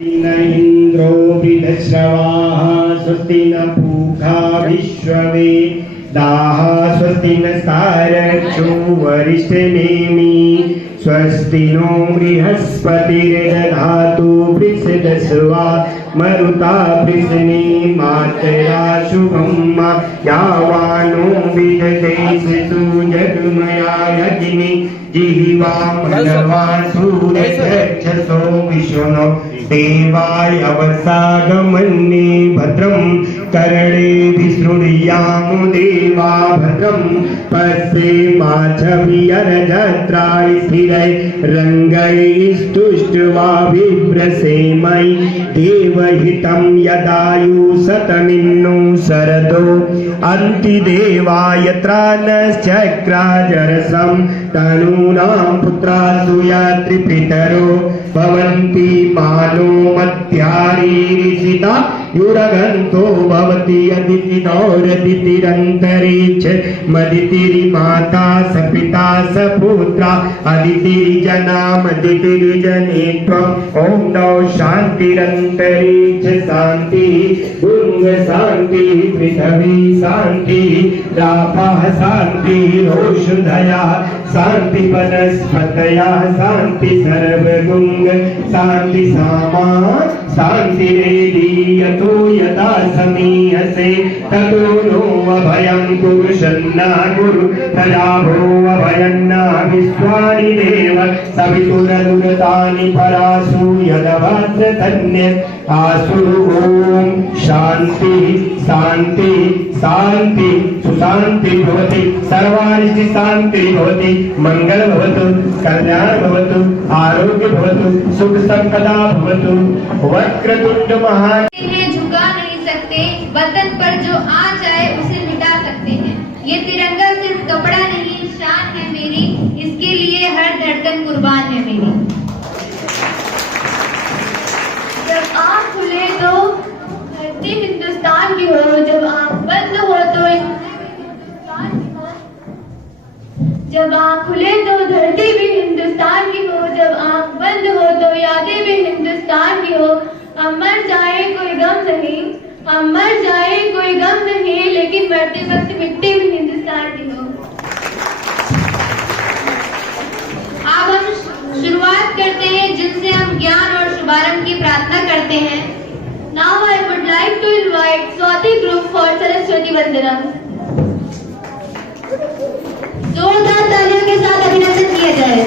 न इन्द्रो वृद्धश्रवाः स्वस्ति न पूषा विश्ववेदाः स्वस्ति नस्तारक्षो वरिष्ठनेमि स्वस्ति नो बृहस्पतिर्दधातु बृहस्पतिर्दस्वा मरुता बृहस्पति मातरा शुभं यावानो विदधे शिशु जगमया यज्ञि जिह्वा मनवासूरक्षसो विष्णो देवाय अवसागमन्ये भद्रं कर्णे विसृणुयामो देवा भद्रं पश्येमाच्छवियरजत्राय स्थिरै रङ्गैस्तुष्ट्वा बिभ्रसेमयि देवहितं यदायु शतमिन्नो शरदो अन्तिदेवाय त्राणश्चक्राजरसं तनूनां पुत्रासु यत्रिपितरो भवन्ति मानो मध्यारीरिषिता युरगन्तो भवति अदितिरन्तरिक्ष मदितिर्माता सपिता सपुत्रा अदितिर्जनामदितिर्जने त्वम् ॐ नौ शान्तिरन्तरिक्ष शान्ति गुङ्ग शान्ति पृथ्वी शान्ति रापः शान्ति रोषधया शान्ति वनस्पतया शान्ति सर्वगुङ्ग शान्ति सामा शान्ति रेदीयतो यदा समीहसे ततो नो अभयं कुरुषन्ना गुरु तदा भो अभयन्ना विश्वानि देव सवितुरदुरतानि परासु यदभद्रतन्य आसु ॐ शान्ति शान्ति शान्ति सुशान्ति भवति सर्वारिष्टि शान्ति भवति मंगल भवतु कल्याण भवतु आरोग्य भवतु सुख संपदा भवतु वक्रतुंड महा झुका नहीं सकते वतन पर जो आ जाए उसे मिटा सकते हैं। ये तिरंगा सिर्फ कपड़ा नहीं शान है मेरी, इसके लिए हर धड़कन कुर्बान है मेरी। जब आँख खुले तो धरती हिंदुस्तान की हो, जब आँख बंद हो तो जब आँख खुले तो धरती भी हिंदुस्तान की हो, जब आँख बंद हो तो यादें भी हिंदुस्तान की हो। हम मर जाए कोई गम नहीं, हम मर जाए कोई गम नहीं, लेकिन मरते वक्त मिट्टी भी हिंदुस्तान की हो। अब हम शुरुआत करते हैं जिनसे हम ज्ञान और शुभारंभ की प्रार्थना करते हैं। Now I would like to invite Swati group for Saraswati वंदना। जोरदार तालियों के साथ अभिनंदन किया जाए।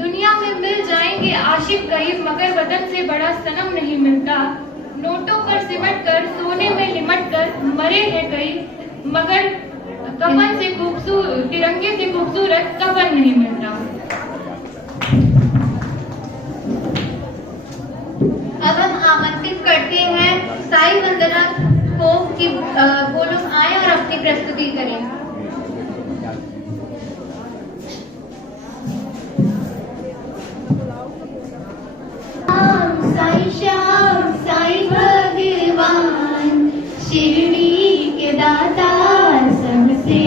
दुनिया में मिल जाएंगे आशिक कई, मगर वतन से बड़ा सनम नहीं मिलता। नोटों पर सिमट कर, सोने में लिमट कर मरे हैं कई, मगर कफन से खूबसूरत, तिरंगे से खूबसूरत कफन नहीं मिलता। अब हम आमंत्रित करते हैं साई वंदना को कि वो लोग आए और अपनी प्रस्तुति करें। साई श्याम साई भगवान शिरडी के दाता सबसे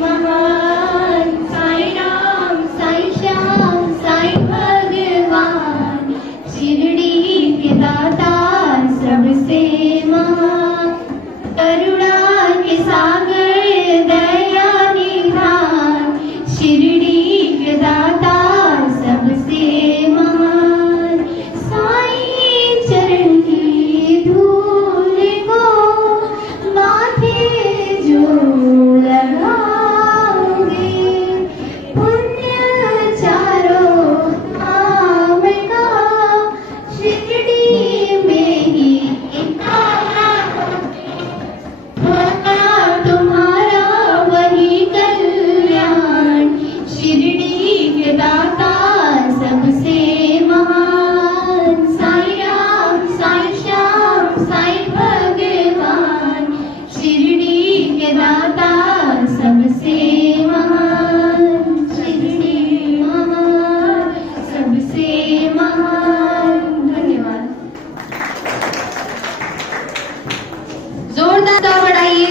महान। साई राम साई श्याम साई भगवान शिरडी के दाता सबसे महान। करुणा के सागर दया निधान शिरडी के दाता सबसे महान। साईं चरण की धूल को माथे जो लगाओगे, पुण्य चारों धाम का शिरडी में ही होगा तुम्हारा वही कल्याण। शिरडी के दाता सबसे महान। साई राम साई श्याम साई भगवान शिरडी के दाता सबसे महान। शिरडी महान सबसे महान। धन्यवाद। जोरदार ताली बढ़ाइए।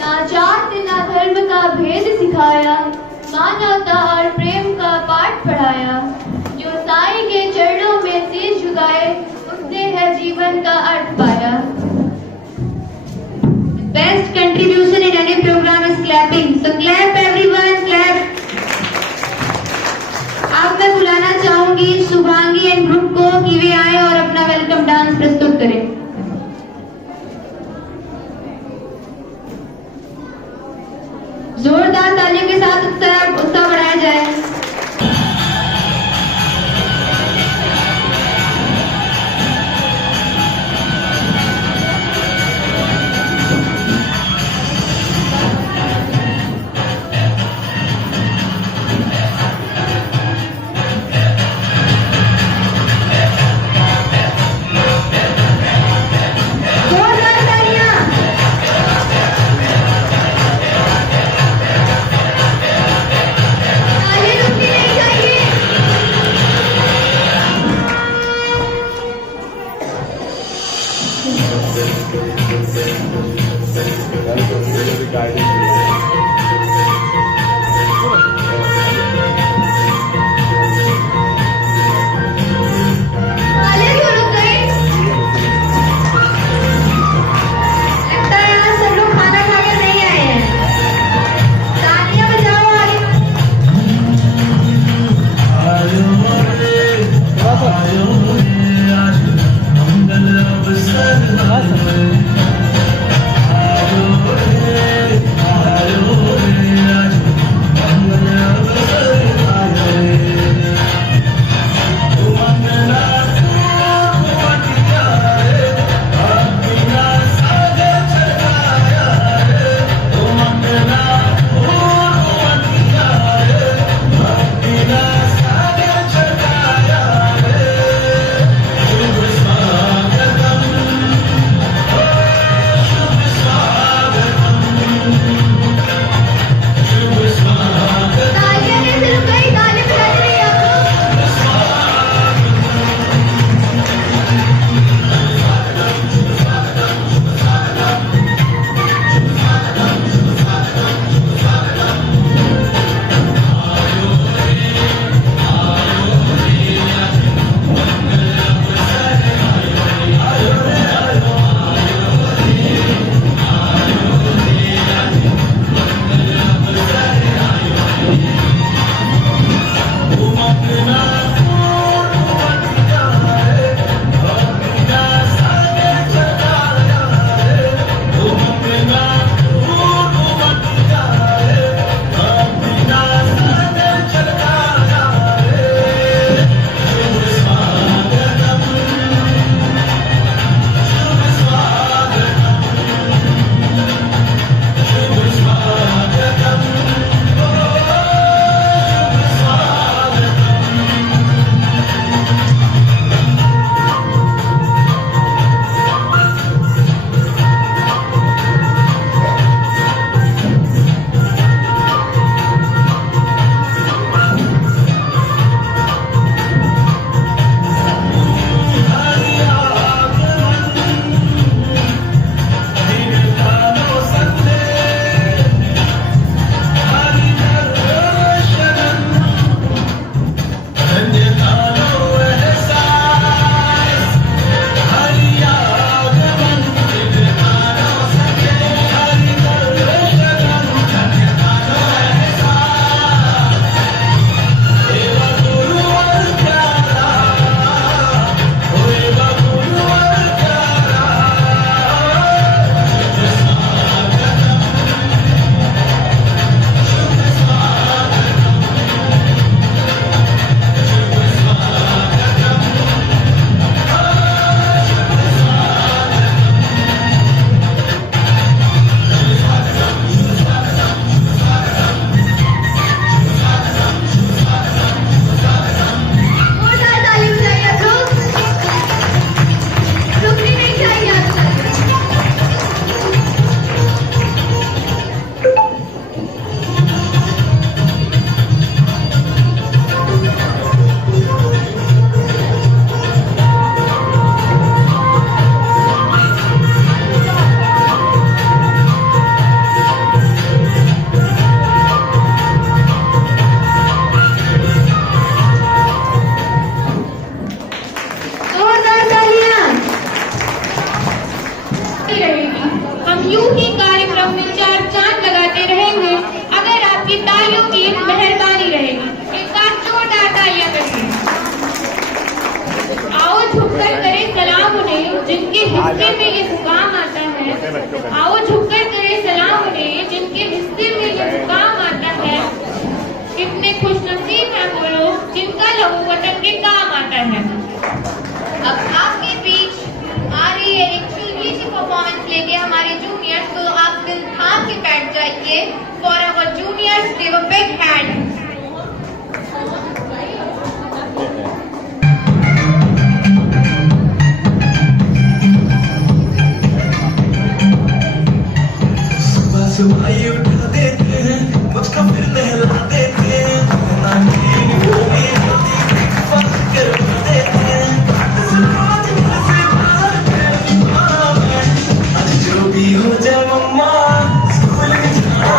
ना जात ना धर्म का भेद सिखाया, मानवता और प्रेम का पाठ पढ़ाया। जो साईं के चरणों में शीश झुकाए, उसने है जीवन का अर्थ पाया। Best contribution in any program is clapping. So clap everyone, clap. अब मैं बुलाना चाहूंगी शुभांगी एंड ग्रुप को कि वे आए और अपना वेलकम डांस प्रस्तुत करें। जोरदार तालियों के साथ उत्साह बढ़ाया जाए। जोरदार तालियां। हिस्से में ये मुकाम आता है। आओ झुककर करें सलाम उन्हें जिनके हिस्से में ये मुकाम आता है। कितने खुशनसीब हैं वो लोग जिनका लहू वतन के काम आता है। अब आपके बीच आ रही है एक छोटी सी परफॉर्मेंस लेके हमारे जूनियर्स, तो आप दिल थाम के बैठ जाइए। For our juniors give a big hand. सुबह ये उठा देते हैं, मुझको फिर नहला देते हैं, करवा देते हैं। आज जो भी हो जाए मम्मा, स्कूल में जाना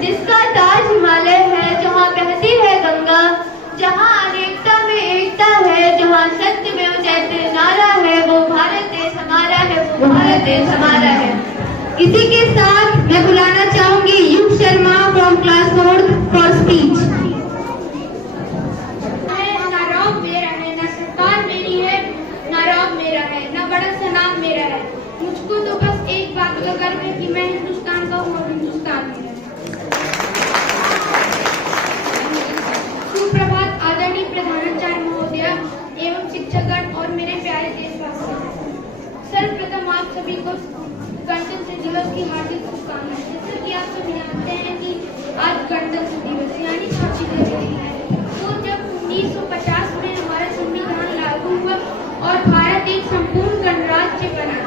जिसका ताज हिमालय है, जहाँ बहती है गंगा, जहाँ अनेकता में एकता है, जहाँ सत्य में जयते नारा है, वो भारत देश हमारा है, वो भारत देश हमारा है। इसी के साथ मैं बुलाना चाहूंगी युग Sharma from class 4 for speech. ना रॉब मेरा है, ना सरकार मेरी है, ना रॉब मेरा है, ना बड़ा सा नाम मेरा है। मुझको तो बस एक बात का गर्व है कि मैं हिंदुस्तान का हूँ और हिंदुस्तान में है। सुप्रभात आदरणीय प्रधानाचार्य महोदय एवं शिक्षकगण और मेरे प्यारे देशवासी। सर्वप्रथम आप सभी को गणतंत्र दिवस की हार्दिक शुभकामनाएं। जैसा कि आप सभी जानते हैं कि आज गणतंत्र दिवस यानी 26 जनवरी है। तो जब 1950 में हमारा संविधान लागू हुआ और भारत एक संपूर्ण गणराज्य बना,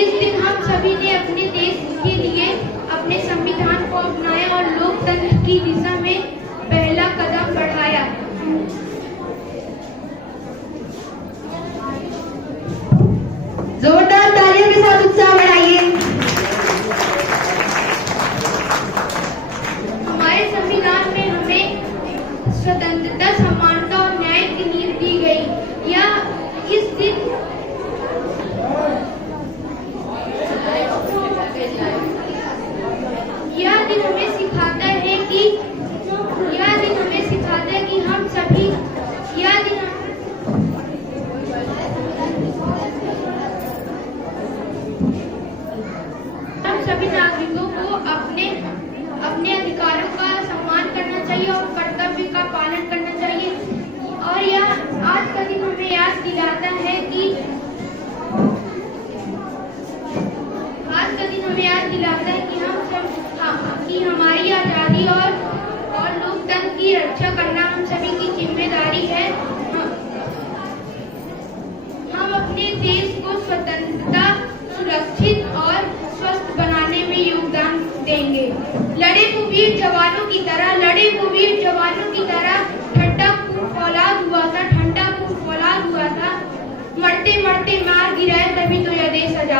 इस दिन हम सभी ने अपने देश के लिए अपने संविधान को अपनाया और लोकतंत्र की दिशा में पहला कदम बढ़ाया। जोरदार तालियों के साथ उत्साह बढ़ाइए। हमारे संविधान में हमें स्वतंत्रता, सम्मान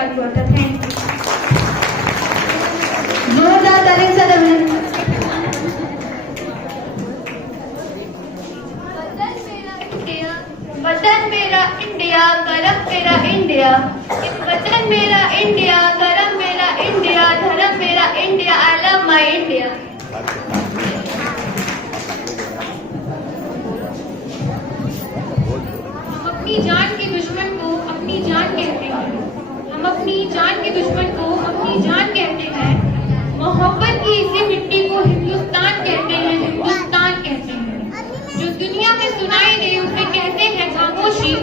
तैयार हुआ था। Thank you. जोरदार तालियों से अभिनंदन। वतन मेरा इंडिया, करम मेरा इंडिया। वतन मेरा इंडिया, करम मेरा इंडिया, धर्म मेरा India. I love my India. हम अपनी जान के दुश्मन को अपनी जान कहते हैं। हम अपनी जान के दुश्मन को अपनी जान कहते हैं। मोहब्बत की इसी मिट्टी को हिंदुस्तान कहते हैं, हिंदुस्तान कहते हैं। जो दुनिया में सुनाई दे उसे कहते हैं खामोशी।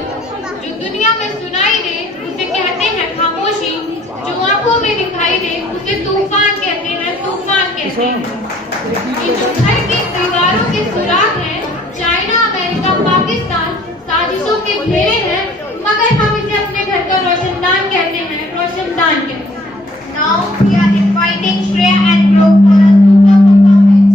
जो दुनिया में सुनाई दे उसे कहते हैं खामोशी। जो आंखों में दिखाई दे उसे तूफान कहते हैं, तूफान कहते हैं। ये जो घर की दीवारों के सुराग हैं, चाइना, अमेरिका, पाकिस्तान साजिशों के घेरे हैं, मगर हम इसे अपने घर का रोशनदान कहते हैं, रोशनदान कहते हैं। Now we are inviting Shreya and Dhruv for a super performance.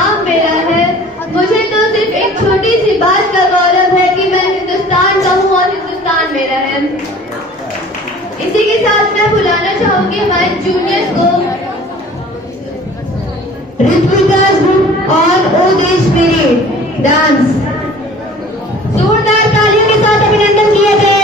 नाम मेरा है। मुझे तो सिर्फ एक छोटी सी बात का गौरव है कि मैं हिंदुस्तान का हूँ और हिंदुस्तान मेरा है। इसी के साथ मैं बुलाना चाहूंगी हमारे जूनियर्स को, ऋत्विकास ग्रुप और ओ देश मेरे डांस। जोरदार तालियों के साथ अभिनंदन किए थे।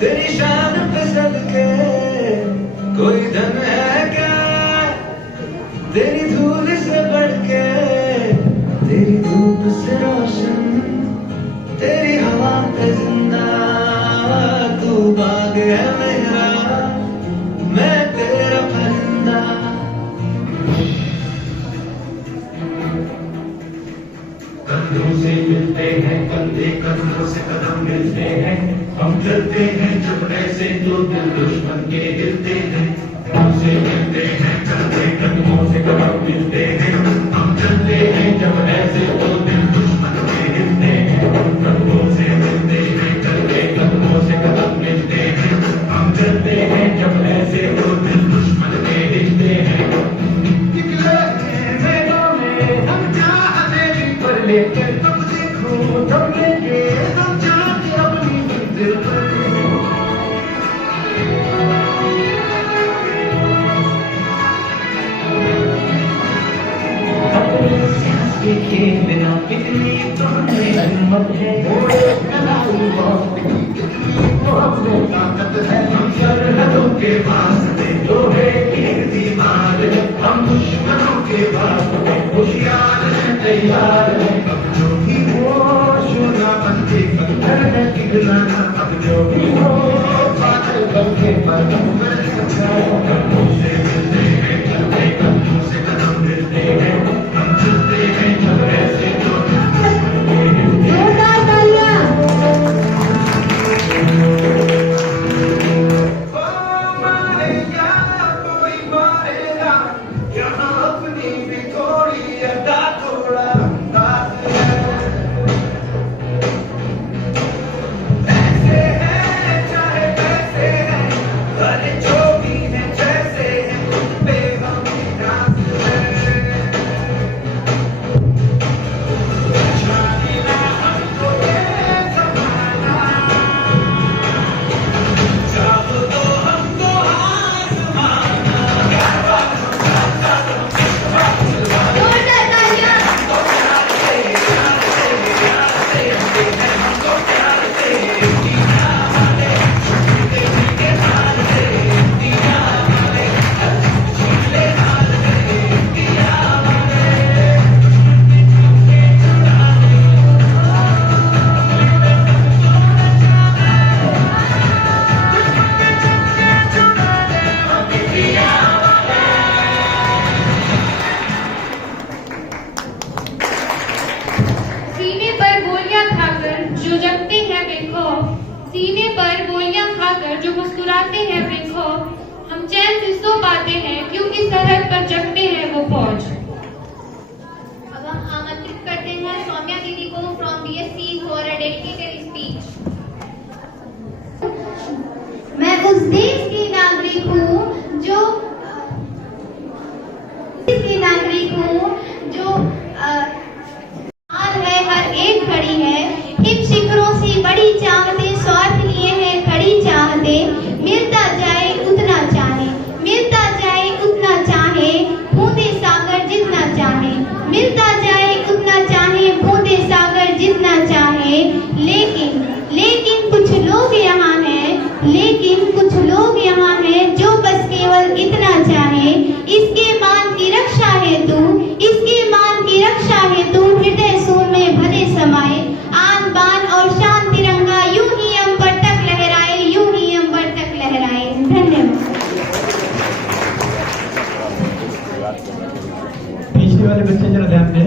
तेरी शान पे सदके कोई धन है क्या, तेरी धूल से बढ़ के, तेरी धूप से रोशन, तेरी हवा पे जिंदा, तू बाग है मेरा, मैं तेरा परिंदा। कंधों से मिलते हैं कंधे, कंधों से कदम मिलते हैं, हम चलते हैं जब ऐसे तो दिल दुश्मन के हिलते हैं। हमसे मिलते हैं कंधे, कदमों से कदम मिलते हैं, हम चलते हैं जब ऐसे तो दिल दुश्मन के हिलते हैं। कंधों से मिलते हैं कंधे, कदमों से कदम मिलते हैं, हम चलते हैं जब ऐसे तो दिल दुश्मन के हिलते हैं। निकले मेलों में हम चाहते भी पर लेके तब देखो तब लेके हम चाहते अपनी दिल पर। अपनी सांस के बिना कितनी तो हमें हिम्मत है, मौत की कितनी तो हमने ताकत है। हम सरहदों के वास्ते जो है एक दीवार, हम दुश्मनों के वास्ते होशियार हैं तैयार हैं। अब जो भी हो सोना बनके पत्थर है पिघलाना, अब जो भी हो बादल बनके पत्थर पर सजाना। कंधों से मिलते हैं कंधे, कंधों से कदम मिलते हैं, हम चलते हैं जब ऐसे तो जोरदार तालियां। मारेगा कोई मारेगा, यहाँ अपनी भी थोड़ी अड्डा थोड़ा अंदाज है। ऐसे हैं चाहे कैसे हैं, अरे जो भी है जैसे है उन पे हम नाज है। जाने ना हमको ये जमाना, चाहो तो हमको आसमाना। जोरदार तालियां। सीने पर गोलियां खाकर जो जगते हैं बेखौफ, सीने पर गोलियां खाकर जो मुस्कुराते हैं बेखौफ, हम चैन से सो पाते हैं क्योंकि सरहद पर जगते हैं वो फौज। अब हम आमंत्रित करते हैं सौम्या दीदी को from BSc for a dedicated speech. मैं उस देश की नागरिक हूँ जो हाल है हर एक घड़ी है, हिम शिखरों से बड़ी चाहते, स्वार्थ लिए हैं खड़ी चाहते। मिलता जाए उतना चाहे, मिलता जाए उतना चाहे, बूंदे सागर जितना चाहे, मिलता जाए उतना चाहे, बूंदे सागर जितना चाहे। लेकिन कुछ लोग यहाँ हैं, लेकिन कुछ लोग यहाँ हैं जो बस केवल इतना चाहे, इसके मान की रक्षा हेतु, इसके मान की रक्षा हेतु हृदय सूर में भले समाए। आन बान और शान तिरंगा यूं ही अंबर तक लहराए, यूं ही अंबर तक लहराए। धन्यवाद। पीछे वाले बच्चे जरा ध्यान दें।